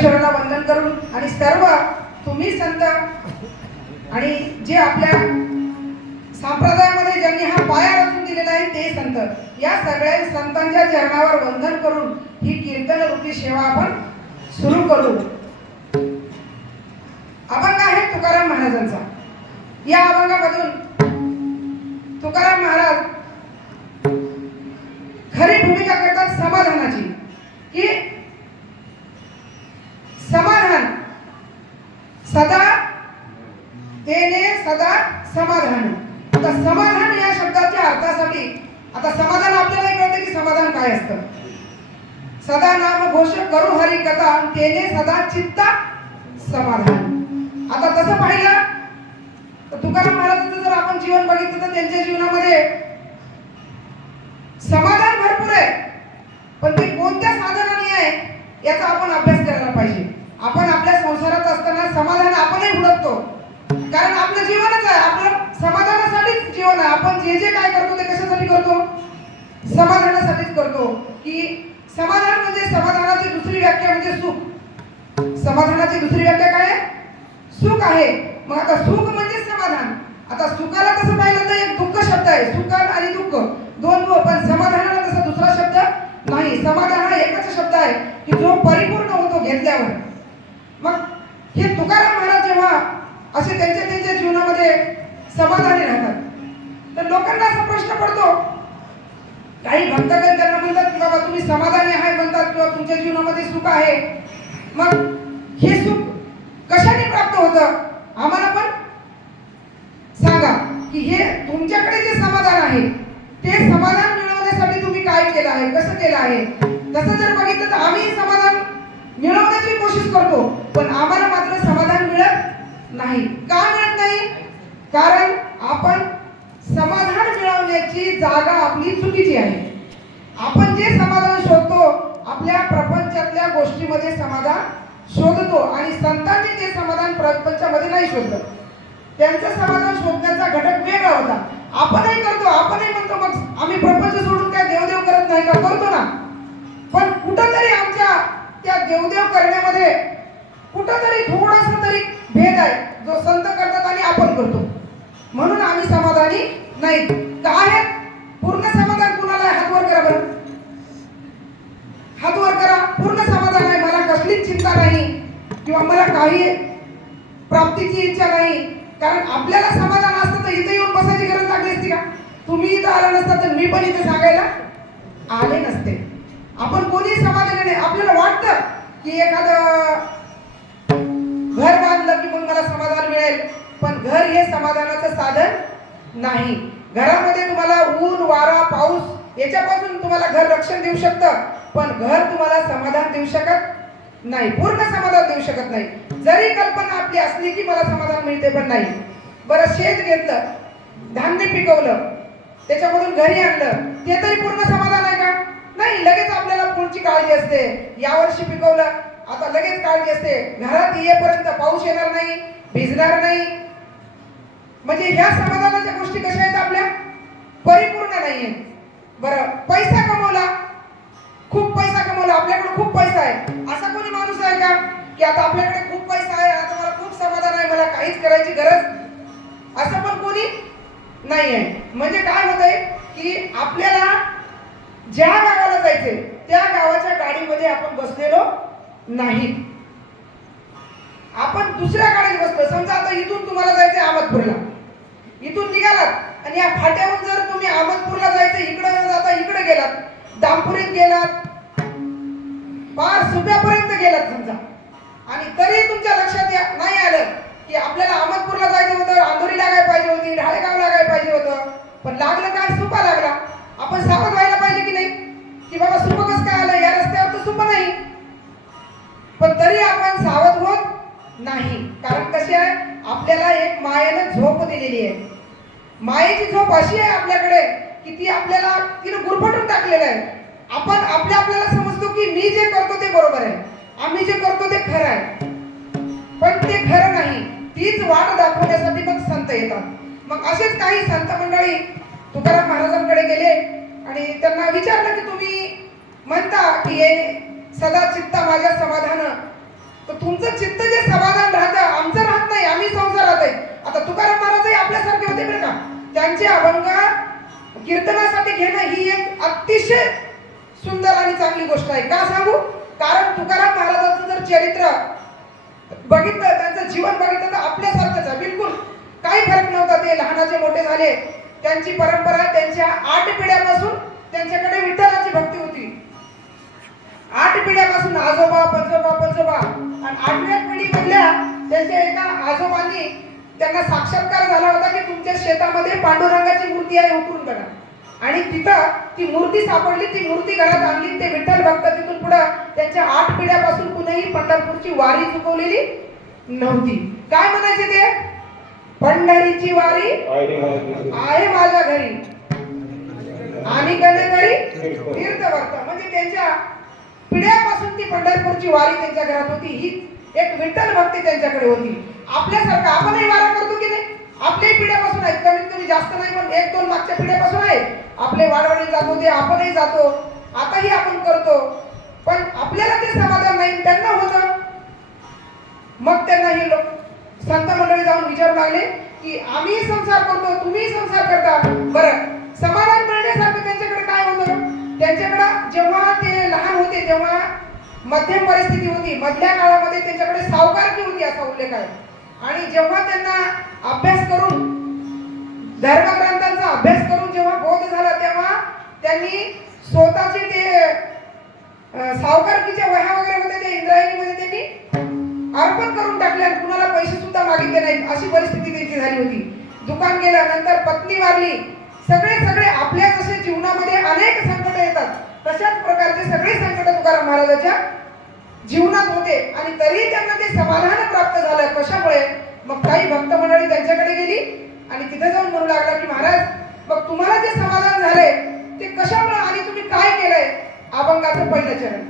ईश्वराला वंदन करून आणि सर्व तुम्ही संत आणि जे आपल्या संप्रदायामध्ये ज्यांनी हा पाया रचून दिलेला आहे ते संत. या सगळ्या संतांच्या चरणावर वंदन करून ही कीर्तन रूपी सेवा आपण सुरू करू. अभंग आहे तुकाराम महाराजांचा. या अभंगामधून तुकाराम महाराज खरी भूमिका करतात समाधानाची. की समाधान सदा देणे सदा समाधान. आता समाधान या शब्दाच्या अर्थासाठी आता समाधान आपल्याला कळतं की समाधान काय असतं. सदा नाम घोष करू हरी कथा तेने सदा चित्ता समाधान. आता तसं पाहिलं तर तुकाराम महाराजांचं जर आपण जीवन बघितलं तर त्यांच्या जीवनामध्ये समाधान भरपूर आहे. पण ते कोणत्या साधनाने आहे याचा आपण अभ्यास करायला पाहिजे आपण आपल्या संसारात असताना समाधान आपणही कारण आपलं जीवनच आहे. आपलं समाधानासाठीच जीवन आहे. आपण जे जे काय करतो ते कशासाठी करतो? समाधानासाठीच करतो. की समाधान म्हणजे समाधानाची दुसरी व्याख्या म्हणजे सुख. समाधानाची दुसरी व्याख्या काय आहे? सुख आहे. मग आता सुख म्हणजे समाधान. आता सुखाला कसं पाहिलं तर एक दुःख शब्द आहे. सुख आणि दुःख. दोन पण समाधानाला तसा दुसरा शब्द नाही. समाधान हा एकच शब्द आहे की जो परिपूर्ण होतो घेतल्यावर. मग हे तुकाराम महाराज जेव्हा असे त्यांच्या त्यांच्या जीवनामध्ये समाधानी राहतात. तर लोकांना असा प्रश्न पडतो काही भक्तगण त्यांना म्हणतात की बाबा तुम्ही समाधानी आहे म्हणतात किंवा तुमच्या जीवनामध्ये सुख आहे. मग हे सुख कशाने प्राप्त होतं? आम्हाला पण सांगा की हे तुमच्याकडे जे समाधान आहे ते समाधान मिळवण्यासाठी तुम्ही काय केलं आहे कसं केलं आहे? तसं जर बघितलं तर आम्ही समाधान मिळवण्याची कोशिश करतो पण आम्हाला मात्र समाधान मिळत नाही. का मिळत नाही? कारण आपण समाधान मिळवण्याची जागा आपली चुकीची आहे. आपण जे समाधान शोधतो आपल्या प्रपंचातल्या गोष्टीमध्ये समाधान शोधतो आणि संतांनी ते समाधान प्रपंचामध्ये नाही शोधलं. त्यांचं समाधान शोधण्याचा घटक वेगळा होता. आपणही करतो आपणही म्हणतो मग आम्ही प्रपंच सोडून काय देवदेव करत नाही का? करतो ना. पण कुठंतरी आमच्या त्या देवदेव करण्यामध्ये कुठंतरी थोडासा तरी भेद आहे जो संत करतात आणि आपण करतो. म्हणून आम्ही समाधानी नाही काय आहे पूर्ण समाधान कुणाला हातवर करा बरं. हातवर करा पूर्ण समाधान आहे. मला कसलीच चिंता नाही किंवा मला काही प्राप्तीची इच्छा नाही. कारण आपल्याला समाधान असतं तर इथे येऊन बसायची गरज लागली असती का? तुम्ही इथं आला नसता तर मी पण इथे सांगायला आले नसते. आपण कोणी समाधानी नाही. आपल्याला वाटतं की एखादं घर बांधलं की मग मला समाधान मिळेल. पण घर हे समाधानाचं साधन नाही. घरामध्ये तुम्हाला ऊन वारा पाऊस याच्यापासून तुम्हाला घर रक्षण देऊ शकतं. पण घर तुम्हाला समाधान देऊ शकत नाही. पूर्ण समाधान देऊ शकत नाही. जरी कल्पना आपली असली की मला समाधान मिळते पण नाही. बरं शेत घेतलं धान्य पिकवलं त्याच्यामधून घरी आणलं ते तरी पूर्ण समाधान आहे का? नाही लगेच आपल्याला पुढची काळजी असते. यावर्षी पिकवलं आता लगेच काळजी असते. घरात येईपर्यंत पाऊस येणार नाही भिजणार नाही. म्हणजे ह्या समाधानाच्या गोष्टी कशा आहेत आपल्या? परिपूर्ण नाहीये. बरं पैसा कमवला. खूप पैसा कमवला. आपल्याकडे खूप पैसा आहे. असा कोणी माणूस आहे का? की आता आपल्याकडे खूप पैसा आहे आता मला खूप समाधान आहे मला काहीच करायची गरज असं पण कोणी नाही आहे म्हणजे काय होत आहे की आपल्याला ज्या गावाला जायचे त्या गावाच्या गाडीमध्ये आपण बसलेलो नाही. आपण दुसऱ्या गाडीत बसलो समजा आता इथून तुम्हाला जायचं अहमदपूरला. इथून निघालात आणि या फाट्याहून जर तुम्ही अहमदपूरला जायचं इकडे जाता इकडे गेलात दामपुरीत गेलात पार सुप्यापर्यंत गेलात समजा. आणि तरी तुमच्या लक्षात या- नाही आलं की आपल्याला अहमदपूरला जायचं होतं अंधोरी लागायला पाहिजे होती ढाळेगाव लागायला पाहिजे होतं. पण लागलं आपल्याला एक मायेनं झोप दिलेली आहे. मायेची झोप अशी आहे आपल्याकडे की ती आपल्याला तिनं गुरफटून टाकलेलं आहे. आपण आपल्या आपल्याला समजतो की मी जे करतो ते बरोबर आहे. आम्ही जे करतो ते खरं आहे. पण ते खरं नाही. तीच वाट दाखवण्यासाठी मग संत येतात. मग असेच काही संत मंडळी तुकाराम महाराजांकडे गेले आणि त्यांना विचारलं की तुम्ही म्हणता की हे सदा चित्ता माझ्या समाधान तर तुमचं चित्त जे समाधान राहतं आमचं राहत नाही आम्ही संसारात आहे. आता तुकाराम महाराजही आपल्यासारखे होते बरं का. त्यांचे अभंग कीर्तनासाठी घेणं ही एक अतिशय सुंदर आणि चांगली गोष्ट आहे. का सांगू? कारण तुकाराम महाराजांचं जर चरित्र बघितलं त्यांचं जीवन बघितलं तर आपल्यासारखंच आहे. बिलकुल काही फरक नव्हता ते लहानाचे मोठे झाले. त्यांची परंपरा त्यांच्या आठ पिढ्यापासून त्यांच्याकडे विठ्ठलाची भक्ती होती. आठ पिढ्यापासून आजोबा पंजोबा पंजोबा आणि आठव्या पिढीमधल्या त्यांच्या एका आजोबांनी त्यांना साक्षात्कार झाला होता की तुमच्या शेतामध्ये पांडुरंगाची मूर्ती आहे उकरून करा. आणि तिथं ती मूर्ती सापडली ती मूर्ती घरात आणली. ते विठ्ठल भक्त तिथून पुढं त्यांच्या आठ पिढ्यापासून कुणीही पंढरपूरची वारी चुकवलेली नव्हती. काय म्हणायचे ते? पंढरीची वारी आहे माझ्या घरी. आणि कधी तीर्थ भक्त म्हणजे त्यांच्या पिढ्यापासून ती पंढरपूरची वारी त्यांच्या घरात होती. ही एक विठ्ठल भक्ती त्यांच्याकडे होती. आपल्यासारखं आपणही वारा करतो की नाही? आपल्याही पिढ्यापासून आहेत. कमीत कमी जास्त नाही पण एक दोन मागच्या पिढ्यापासून आहे आपले वाडवडील जात होते आपणही जातो. आताही आपण करतो. पण आपल्याला ते समाधान नाही. त्यांना होतं. मग त्यांना हे लोक संत मंडळी जाऊन विचारू लागले की आम्ही संसार करतो तुम्ही संसार करता. बरं. समाधान मिळण्यासारखं त्यांच्याकडे काय होतं? त्यांच्याकडं जेव्हा ते लहान होते तेव्हा मध्यम परिस्थिती होती. मधल्या काळामध्ये त्यांच्याकडे सावकारकी होती असा उल्लेख आहे. आणि जेव्हा त्यांना अभ्यास करून धर्मग्रंथांचा अभ्यास करून जेव्हा बोध झाला तेव्हा त्यांनी स्वतःचे ते सावकारकीच्या वह्या वगैरे होते ते इंद्रायणीमध्ये त्यांनी अर्पण करून टाकले आणि कुणाला पैसे सुद्धा मागितले नाहीत अशी परिस्थिती त्यांची झाली होती. दुकान गेल्यानंतर पत्नी वारली. सगळे सगळे आपल्या जसे जीवनामध्ये अनेक संकट येतात तशाच प्रकारचे सगळे संकट तुकाराम महाराजाच्या जीवनात होते. आणि तरी त्यांना ते समाधान प्राप्त झालं. कशामुळे? मग काही भक्त मंडळी त्यांच्याकडे गेली आणि तिथे जाऊन म्हणू लागला की महाराज मग तुम्हाला जे समाधान झाले ते कशामुळे आणि तुम्ही काय केलंय? अभंगाचं पहिलं चरण.